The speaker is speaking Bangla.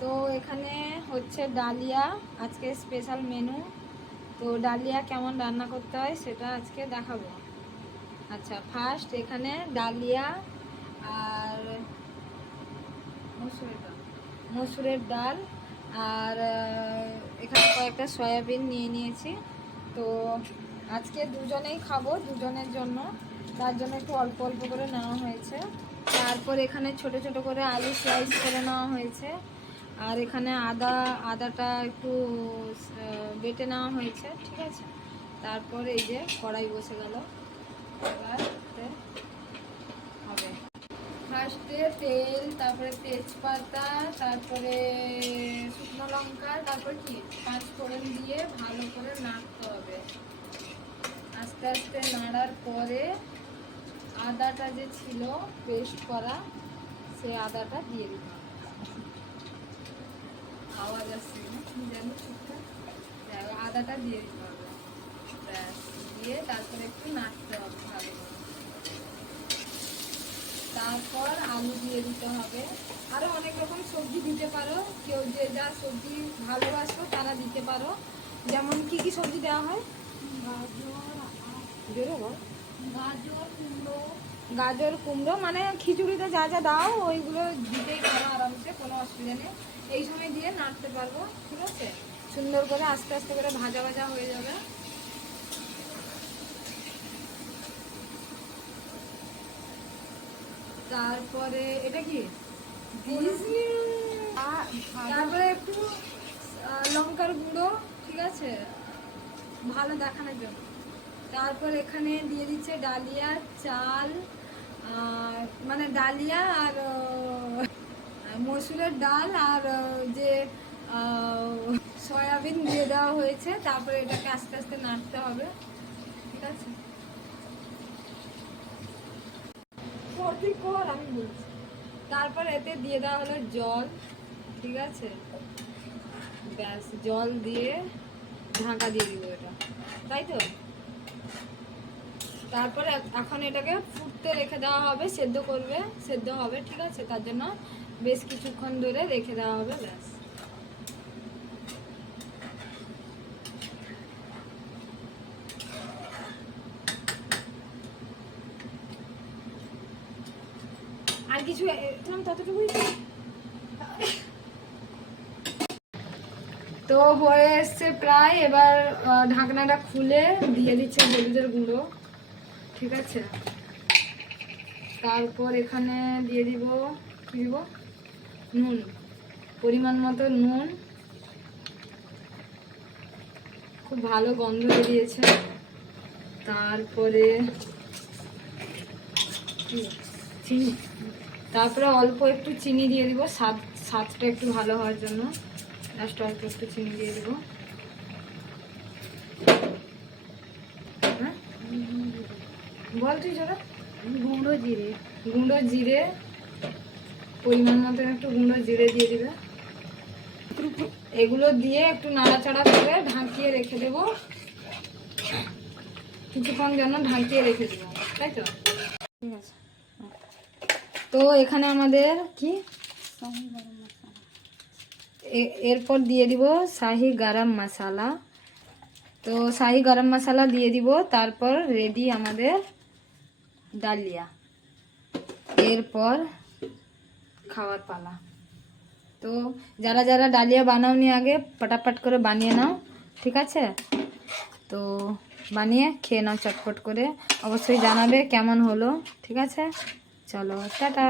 তো এখানে হচ্ছে ডালিয়া, আজকে স্পেশাল মেনু। তো ডালিয়া কেমন রান্না করতে হয় সেটা আজকে দেখাবো। আচ্ছা, ফার্স্ট এখানে ডালিয়া আর মসুরের ডাল আর এখানে কয়েকটা সয়াবিন নিয়ে নিয়েছি। তো আজকে দুজনেই খাবো, দুজনের জন্য, তার জন্য একটু অল্প অল্প করে নেওয়া হয়েছে। তারপর এখানে ছোট ছোট করে আলু স্লাইস করে নেওয়া হয়েছে। আর এখানে আদাটা একটু বেটে নেওয়া হয়েছে, ঠিক আছে। তারপর এই যে কড়াই বসে গেল, এবার হবে ফার্স্টে তেল, তারপরে তেজপাতা, তারপরে শুকনো লঙ্কা, তারপর কি পাঁচফোড়ন দিয়ে ভালো করে নাড়তে হবে। আস্তে আস্তে নাড়ার পরে আদাটা যে ছিল পেস্ট করা, সেই আদাটা দিয়ে দিতে হবে। আওয়াজ আসছে না যেন ঠিকঠাক, আদাটা দিয়ে দিতে হবে। ব্যাস, দিয়ে তারপরে একটু নাড়তে হবে ভালো করে। তারপর আলু দিয়ে দিতে হবে। আরো অনেক রকম সবজি দিতে পারো, কেউ যে যা সবজি ভালোবাসো তারা দিতে পারো। যেমন কি কি সবজি দেওয়া হয়? গাজর, কুমড়ো, মানে খিচুড়িতে যা যা দাও ওইগুলো দিতেই পারো আরামসে, কোনো অসুবিধা নেই। এই সময় দিয়ে নাড়তে পারবো, ঠিক আছে। সুন্দর করে আস্তে আস্তে করে ভাজা ভাজা হয়ে যাবে। তারপরে এটা কি তারপরে একটু লঙ্কার গুঁড়ো, ঠিক আছে, ভালো দেখানোর জন্য। তারপর এখানে দিয়ে দিচ্ছে ডালিয়া চাল, মানে ডালিয়া আর মসুরের ডাল আর যে সয়াবিন দিয়ে দেওয়া হয়েছে। তারপরে এটাকে আস্তে আস্তে নাড়তে হবে, ঠিক আছে। আমি বলছি। তারপর এতে দিয়ে দেওয়া হলো জল, ঠিক আছে। ব্যাস, জল দিয়ে ঢাকা দিয়ে দিব এটা, তাই তো। তারপরে এখন এটাকে ফুটতে রেখে দেওয়া হবে, সেদ্ধ হবে, ঠিক আছে। তার জন্য বেশ কিছুক্ষণ ধরে রেখে দেওয়া হবে, ব্যাস। আর কিছু ততটুকুই তো হয়ে এসছে প্রায়। এবার ঢাকনাটা খুলে দিয়ে দিচ্ছে হলুদের গুঁড়ো, ঠিক আছে। তারপর এখানে দিয়ে দিব, কি দিব, নুন, পরিমাণ মতো নুন। খুব ভালো গন্ধ বেরিয়েছে। তারপরে চিনি, তারপরে অল্প একটু চিনি দিয়ে দিব, স্বাদটা একটু ভালো হওয়ার জন্য। লাস্ট অল্প একটু চিনি দিয়ে দিব। হ্যাঁ, বল তুই জোরে। গুঁড়ো জিরে পরিমাণ মতো একটু গুঁড়ো জিরে দিয়ে দিবে। এগুলো দিয়ে একটু নাড়াচাড়া করে ঢাকিয়ে রেখে দেব, কিছুক্ষণ যেন ঢাকিয়ে রেখে দেবো, তাই তো, ঠিক আছে। তো এখানে আমাদের কি এরপর দিয়ে দিব শাহি গরম মশলা। তো শাহি গরম মশলা দিয়ে দিব। তারপর রেডি আমাদের ডালিয়া। এরপর খাওয়ার পালা। তো যারা যারা ডালিয়া বানাওনি আগে পটাপট করে বানিয়ে নাও, ঠিক আছে। তো বানিয়ে খেয়ে নাও চটপট করে, অবশ্যই জানাবে কেমন হলো, ঠিক আছে। চলো, টাটা।